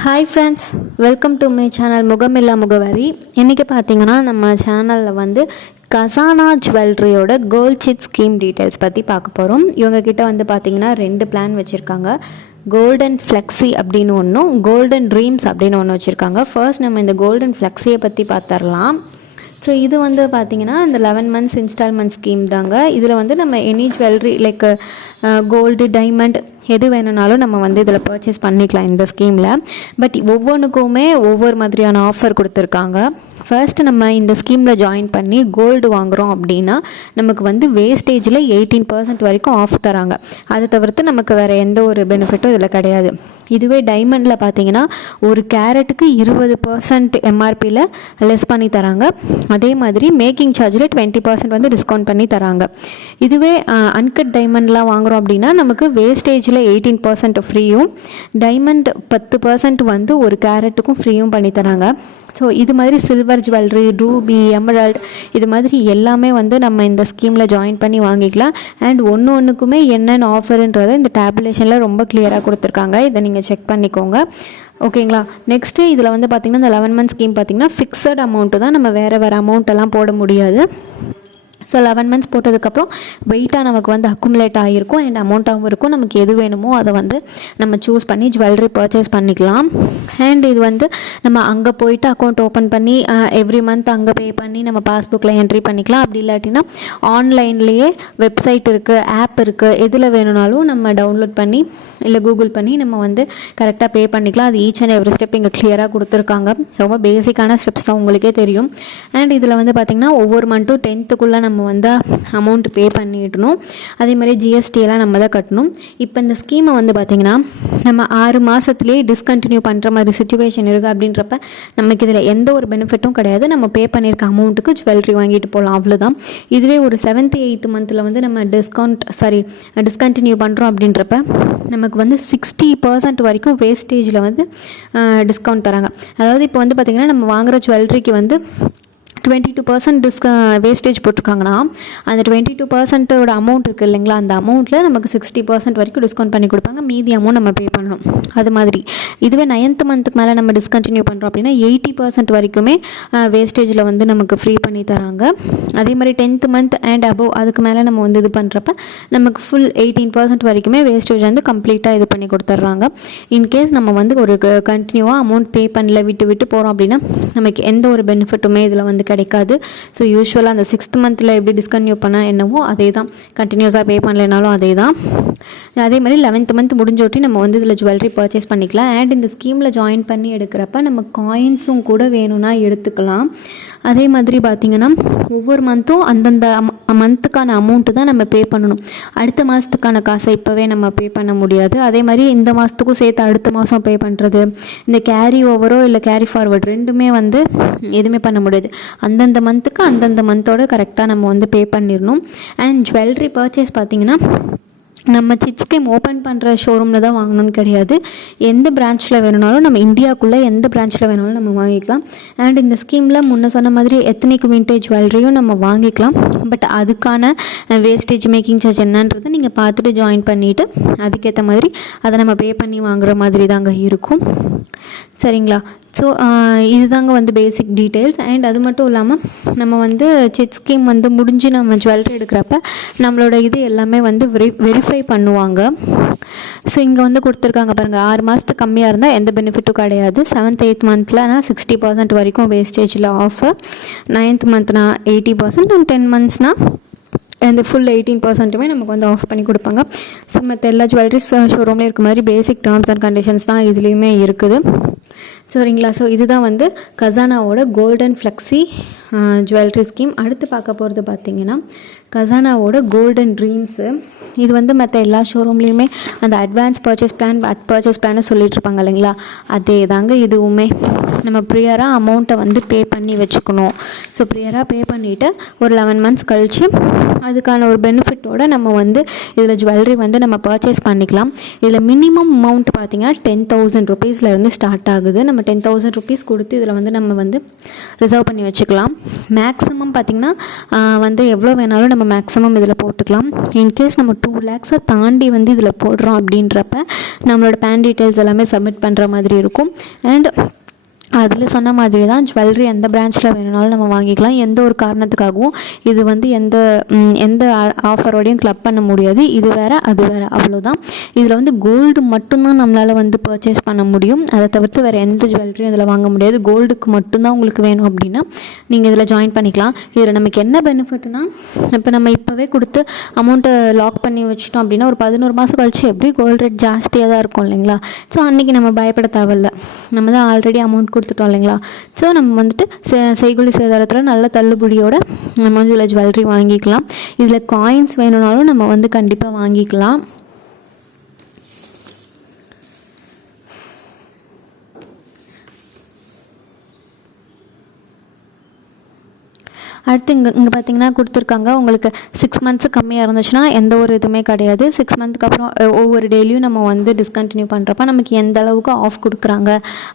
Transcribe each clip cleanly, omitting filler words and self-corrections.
Hi friends, welcome to my channel முகமில்லா முகவரி. இன்றைக்கி பார்த்தீங்கன்னா நம்ம சேனலில் வந்து கசானா ஜுவல்லரியோட கோல்ட் சிட் ஸ்கீம் டீட்டெயில்ஸ் பற்றி பார்க்க போகிறோம். இவங்கக்கிட்ட வந்து பார்த்திங்கன்னா 2 பிளான் வச்சுருக்காங்க. கோல்டன் ஃப்ளெக்ஸி அப்படின்னு ஒன்றும், கோல்டன் ட்ரீம்ஸ் அப்படின்னு ஒன்று வச்சுருக்காங்க. ஃபர்ஸ்ட் நம்ம இந்த கோல்டன் ஃப்ளெக்ஸியை பற்றி பார்த்துடலாம். ஸோ இது வந்து பார்த்திங்கன்னா இந்த 11 months இன்ஸ்டால்மெண்ட் ஸ்கீம் தாங்க. இதில் வந்து நம்ம any jewellery like gold, diamond எது வேணும்னாலும் நம்ம வந்து இதில் பர்ச்சேஸ் பண்ணிக்கலாம் இந்த ஸ்கீமில். பட் ஒவ்வொன்றுக்குமே ஒவ்வொரு மாதிரியான ஆஃபர் கொடுத்துருக்காங்க. ஃபர்ஸ்ட்டு நம்ம இந்த ஸ்கீமில் ஜாயின் பண்ணி கோல்டு வாங்குகிறோம் அப்படின்னா நமக்கு வந்து வேஸ்டேஜில் 18% வரைக்கும் ஆஃப் தராங்க. அதை தவிர்த்து நமக்கு வேறு எந்த ஒரு பெனிஃபிட்டும் இதில் கிடையாது. இதுவே டைமண்டில் பார்த்தீங்கன்னா ஒரு கேரட்டுக்கு 20% எம்ஆர்பியில் லெஸ் பண்ணி தராங்க. அதே மாதிரி மேக்கிங் சார்ஜில் 20% வந்து டிஸ்கவுண்ட் பண்ணி தராங்க. இதுவே அன்கட் டைமண்ட்லாம் வாங்குகிறோம் அப்படின்னா நமக்கு வேஸ்டேஜில் 18% ஃப்ரீயும், டைமண்ட் 10% வந்து ஒரு கேரட்டுக்கும் ஃப்ரீயும் பண்ணி தராங்க. ஸோ இது மாதிரி சில்வர் ஜுவல்லரி, ரூபி, எமரல்ட் இது மாதிரி எல்லாமே வந்து நம்ம இந்த ஸ்கீமில் ஜாயின் பண்ணி வாங்கிக்கலாம். அண்ட் ஒன்றுக்குமே என்னென்ன ஆஃபருன்றதை இந்த டேபுலேஷனில் ரொம்ப கிளியராக கொடுத்துருக்காங்க. இதை நீங்கள் செக் பண்ணிக்கோங்க. ஓகேங்களா. நெக்ஸ்ட்டு இதில் வந்து பார்த்திங்கன்னா இந்த 11 months ஸ்கீம் பார்த்திங்கன்னா ஃபிக்ஸட் அமௌண்ட்டு தான், நம்ம வேறு அமௌண்ட்டெல்லாம் போட முடியாது. ஸோ 11 months போட்டதுக்கப்புறம் வெயிட்டாக நமக்கு வந்து அக்குமுலேட் ஆகிருக்கும் அண்ட் அமௌண்ட்டாகவும் இருக்கும். நமக்கு எது வேணுமோ அதை வந்து நம்ம சூஸ் பண்ணி ஜுவல்லரி பர்ச்சேஸ் பண்ணிக்கலாம். அண்ட் இது வந்து நம்ம அங்கே போயிட்டு அக்கௌண்ட் ஓப்பன் பண்ணி எவ்ரி மந்த் அங்கே பே பண்ணி நம்ம பாஸ்புக்கில் என்ட்ரி பண்ணிக்கலாம். அப்படி இல்லாட்டினா ஆன்லைன்லேயே வெப்சைட் இருக்குது, ஆப் இருக்குது, எதில் வேணும்னாலும் நம்ம டவுன்லோட் பண்ணி இல்லை கூகுள் பண்ணி நம்ம வந்து கரெக்டாக பே பண்ணிக்கலாம். அது ஈச் அண்ட் எவ்ரி ஸ்டெப் இங்கே கிளியராக கொடுத்துருக்காங்க. ரொம்ப பேசிக்கான ஸ்டெப்ஸ் தான், உங்களுக்கே தெரியும். அண்ட் இதில் வந்து பார்த்திங்கன்னா ஒவ்வொரு மந்த்தும் 10th நம்ம வந்து அமௌண்ட் பே பண்ணிடணும். அதே மாதிரி ஜிஎஸ்டியெல்லாம் நம்ம தான் கட்டணும். இப்போ இந்த ஸ்கீமை வந்து பார்த்திங்கன்னா நம்ம 6 மாதத்துலேயே டிஸ்கண்டினியூ பண்ணுற மாதிரி சுச்சுவேஷன் இருக்குது. அப்படின்றப்ப நமக்கு இதில் எந்த ஒரு பெனிஃபிட்டும் கிடையாது. நம்ம பே பண்ணியிருக்க அமௌண்ட்டுக்கு ஜுவல்லரி வாங்கிட்டு போகலாம், அவ்வளோதான். இதுவே ஒரு 7th 8th மந்தில் வந்து நம்ம டிஸ்கண்டினியூ பண்ணுறோம் அப்படின்றப்ப நமக்கு வந்து 60% வரைக்கும் வேஸ்டேஜில் வந்து டிஸ்கவுண்ட் தராங்க. அதாவது இப்போ வந்து பார்த்திங்கன்னா நம்ம வாங்குகிற ஜுவல்லரிக்கு வந்து 22% வேஸ்டேஜ் போட்டிருக்காங்கன்னா அந்த 22% அமௌண்ட் இருக்குது இல்லைங்களா, அந்த அமௌண்ட்டில் நமக்கு 60% வரைக்கும் டிஸ்கவுண்ட் பண்ணி கொடுப்பாங்க. மீதி அமௌண்ட் நம்ம பே பண்ணணும். அது மாதிரி இதுவே 9th மந்த்துக்கு மேலே நம்ம டிஸ்கண்டினியூ பண்ணுறோம் அப்படின்னா 80% வரைக்குமே வேஸ்டேஜில் வந்து நமக்கு ஃப்ரீ பண்ணி தராங்க. அதே மாதிரி 10th month அண்ட் அபோவ் அதுக்கு மேலே நம்ம வந்து இது பண்ணுறப்ப நமக்கு ஃபுல் 18% வரைக்குமே வேஸ்டேஜ் வந்து கம்ப்ளீட்டாக இது பண்ணி கொடுத்துட்றாங்க. இன்கேஸ் நம்ம வந்து ஒரு கண்டினியூவாக அமௌண்ட் பே பண்ணல, விட்டு போகிறோம் அப்படின்னா நமக்கு எந்த ஒரு பெனிஃபிட்டுமே இதில் வந்து கிடைக்காது. ஸோ யூஸ்வலாக அந்த 6th மந்தில் எப்படி டிஸ்கன்டினியூ பண்ணால் என்னவோ அதே தான், கண்டினியூஸாக பே பண்ணலைனாலும் அதே தான். அதே மாதிரி 11th month முடிஞ்சோட்டி நம்ம வந்து இதில் ஜுவல்லரி பர்ச்சேஸ் பண்ணிக்கலாம். அண்ட் இந்த ஸ்கீமில் ஜாயின் பண்ணி எடுக்கிறப்ப நம்ம காயின்ஸும் கூட வேணும்னா எடுத்துக்கலாம். அதே மாதிரி பார்த்திங்கன்னா ஒவ்வொரு மந்த்தும் அந்தந்த மந்த்துக்கான அமௌண்ட்டு தான் நம்ம பே பண்ணணும். அடுத்த மாதத்துக்கான காசை இப்போவே நம்ம பே பண்ண முடியாது. அதே மாதிரி இந்த மாதத்துக்கும் சேர்த்து அடுத்த மாதம் பே பண்ணுறது, இந்த கேரி ஓவரோ இல்லை கேரி ஃபார்வர்ட் ரெண்டுமே வந்து எதுவுமே பண்ண முடியாது. அந்தந்த மந்த்துக்கு அந்தந்த மந்தோட கரெக்டாக நம்ம வந்து பே பண்ணிடணும். அண்ட் ஜுவல்லரி பர்ச்சேஸ் பார்த்திங்கன்னா நம்ம சிட் ஸ்கீம் ஓப்பன் பண்ணுற ஷோரூமில் தான் வாங்கணும்னு கிடையாது. எந்த பிரான்ச்சில் வேணும்னாலும் நம்ம இந்தியாவுக்குள்ளே எந்த பிரான்ச்சில் வேணும்னாலும் நம்ம வாங்கிக்கலாம். அண்ட் இந்த ஸ்கீமில் முன்ன சொன்ன மாதிரி எத்தனிக் விண்டேஜ் ஜுவல்லரியும் நம்ம வாங்கிக்கலாம். பட் அதுக்கான வேஸ்டேஜ், மேக்கிங் சார்ஜ் என்னன்றதை நீங்கள் பார்த்துட்டு ஜாயின் பண்ணிவிட்டு அதுக்கேற்ற மாதிரி அதை நம்ம பே பண்ணி வாங்குகிற மாதிரி தாங்க இருக்கும். சரிங்களா. ஸோ இதுதாங்க வந்து பேசிக் டீட்டெயில்ஸ். அண்ட் அது மட்டும் இல்லாமல் நம்ம வந்து சிட் ஸ்கீம் வந்து முடிஞ்சு நம்ம ஜுவல்லரி எடுக்கிறப்ப நம்மளோட இது எல்லாமே வந்து வெரிஃபை பண்ணுவாங்க. ஸோ இங்கே வந்து கொடுத்துருக்காங்க பாருங்கள், 6 மாதத்துக்கு கம்மியாக இருந்தால் எந்த பெனிஃபிட்டும் கிடையாது. 7th 8th மந்த்லனா 60% வரைக்கும் வேஸ்டேஜில் ஆஃபர், 9th மந்த்னா 80% அண்ட் 10 monthsனால் அந்த ஃபுல் 18%மே நமக்கு வந்து ஆஃப் பண்ணி கொடுப்பாங்க. ஸோ மற்ற எல்லா ஜுவல்லரிஸ் ஷோரூம்லேயும் இருக்க மாதிரி பேசிக் டேர்ம்ஸ் அண்ட் கண்டிஷன்ஸ் தான் இதுலேயுமே இருக்குது. சரிங்களா. ஸோ இதுதான் வந்து கசானாவோட கோல்டன் ஃப்ளெக்ஸி ஜுவல்லரி ஸ்கீம். அடுத்து பார்க்க போகிறது பார்த்திங்கன்னா கசானாவோட கோல்டன் ட்ரீம்ஸு. இது வந்து மற்ற எல்லா ஷோரூம்லேயுமே அந்த அட்வான்ஸ் பர்ச்சேஸ் பிளான்னு சொல்லிட்டு இருப்பாங்க இல்லைங்களா, அதே தாங்க இதுவுமே. நம்ம ப்ரியராக அமௌண்ட்டை வந்து பே பண்ணி வச்சுக்கணும். ஸோ ப்ரியராக பே பண்ணிவிட்டு ஒரு 11 months கழித்து அதுக்கான ஒரு பெனிஃபிட்டோடு நம்ம வந்து இதில் ஜுவல்லரி வந்து நம்ம பர்ச்சேஸ் பண்ணிக்கலாம். இதில் மினிமம் அமௌண்ட் பார்த்திங்கன்னா 10,000 rupeesலேருந்து ஸ்டார்ட் ஆகுது. நம்ம 10,000 rupees கொடுத்து இதில் வந்து நம்ம வந்து ரிசர்வ் பண்ணி வச்சுக்கலாம். மேக்ஸிமம் பார்த்திங்கன்னா வந்து எவ்வளோ வேணாலும் நம்ம நம்ம மேக்ஸிமம் இதில் போட்டுக்கலாம். இன்கேஸ் நம்ம 2 lakhs தாண்டி வந்து இதில் போடுறோம் அப்படின்றப்ப நம்மளோட பேன் டீட்டெயில்ஸ் எல்லாமே சப்மிட் பண்ணுற மாதிரி இருக்கும். அண்ட் அதில் சொன்ன மாதிரி தான் ஜுவல்லரி எந்த பிரான்ச்சில் வேணுனாலும் நம்ம வாங்கிக்கலாம். எந்த ஒரு காரணத்துக்காகவும் இது வந்து எந்த ஆஃபரோடையும் கிளப் பண்ண முடியாது. இது வேறு அது வேறு, அவ்வளோதான். இதில் வந்து கோல்டு மட்டும்தான் நம்மளால் வந்து பர்ச்சேஸ் பண்ண முடியும். அதை தவிர்த்து வேறு எந்த ஜுவல்லரியும் இதில் வாங்க முடியாது. கோல்டுக்கு மட்டும்தான் உங்களுக்கு வேணும் அப்படின்னா நீங்கள் இதில் ஜாயின் பண்ணிக்கலாம். இதில் நமக்கு என்ன பெனிஃபிட்னா, இப்போ நம்ம இப்போவே கொடுத்து அமௌண்ட்டை லாக் பண்ணி வச்சிட்டோம் அப்படின்னா ஒரு 11 மாதம் கழிச்சு எப்படி கோல்டு ரேட் ஜாஸ்தியாக தான் இருக்கும் இல்லைங்களா. ஸோ அன்றைக்கி நம்ம பயப்பட தேவையில்ல. நம்ம தான் ஆல்ரெடி அமௌண்ட் கொடுத்துட்டோம் இல்லைங்களா. ஸோ நம்ம வந்துட்டு செய்கூலி சேதாரத்தில் நல்ல தள்ளுபடியோடு நம்ம வந்து இதில் ஜுவல்லரி வாங்கிக்கலாம். இதில் காயின்ஸ் வேணும்னாலும் நம்ம வந்து கண்டிப்பாக வாங்கிக்கலாம். அடுத்து இங்கே பார்த்தீங்கன்னா கொடுத்துருக்காங்க, உங்களுக்கு 6 months கம்மியாக இருந்துச்சுன்னா எந்த ஒரு இதுவுமே கிடையாது. 6 months அப்புறம் ஒவ்வொரு டெய்லியும் நம்ம வந்து டிஸ்கண்டினியூ பண்ணுறப்ப நமக்கு எந்த அளவுக்கு ஆஃப் கொடுக்குறாங்க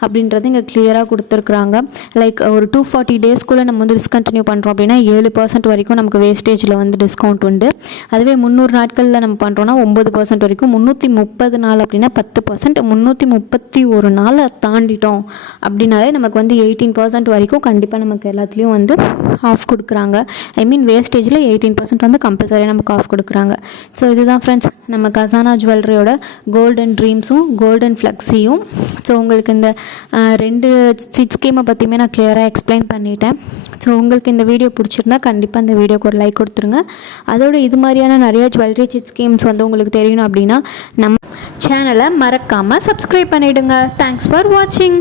அப்படின்றது இங்கே கிளியராக கொடுத்துருக்குறாங்க. லைக் ஒரு 240 daysக்குள்ளே நம்ம வந்து டிஸ்கண்டினியூ பண்ணுறோம் அப்படின்னா 7% வரைக்கும் நமக்கு வேஸ்டேஜில் வந்து டிஸ்கவுண்ட் உண்டு. அதுவே 300 நாட்களில் நம்ம பண்ணுறோன்னா 9% வரைக்கும், 330 நாள் அப்படின்னா 10%, 331 நாளை தாண்டிட்டோம் அப்படின்னாலே நமக்கு வந்து 18% வரைக்கும் கண்டிப்பாக நமக்கு எல்லாத்துலேயும் வந்து ஆஃப் கொடுக்குறாங்க. ஐ மீன் வேஸ்டேஜில் 18% வந்து கம்பல்சரியாக நமக்கு ஆஃப் கொடுக்குறாங்க. ஸோ இதுதான் ஃப்ரெண்ட்ஸ் நம்ம கசானா ஜுவல்லரியோட கோல்டன் ட்ரீம்ஸும் கோல்டன் ஃப்ளெக்ஸியும். ஸோ உங்களுக்கு இந்த 2 சிட் ஸ்கீமை பற்றியுமே நான் கிளியராக எக்ஸ்பிளைன் பண்ணிட்டேன். ஸோ உங்களுக்கு இந்த வீடியோ பிடிச்சிருந்தா கண்டிப்பாக இந்த வீடியோக்கு ஒரு லைக் கொடுத்துருங்க. அதோட இது மாதிரியான நிறைய ஜுவல்லரி சிட் ஸ்கீம்ஸ் வந்து உங்களுக்கு தெரியணும் அப்படின்னா நம்ம சேனலை மறக்காமல் சப்ஸ்கிரைப் பண்ணிவிடுங்க. தேங்க்ஸ் ஃபார் வாட்சிங்.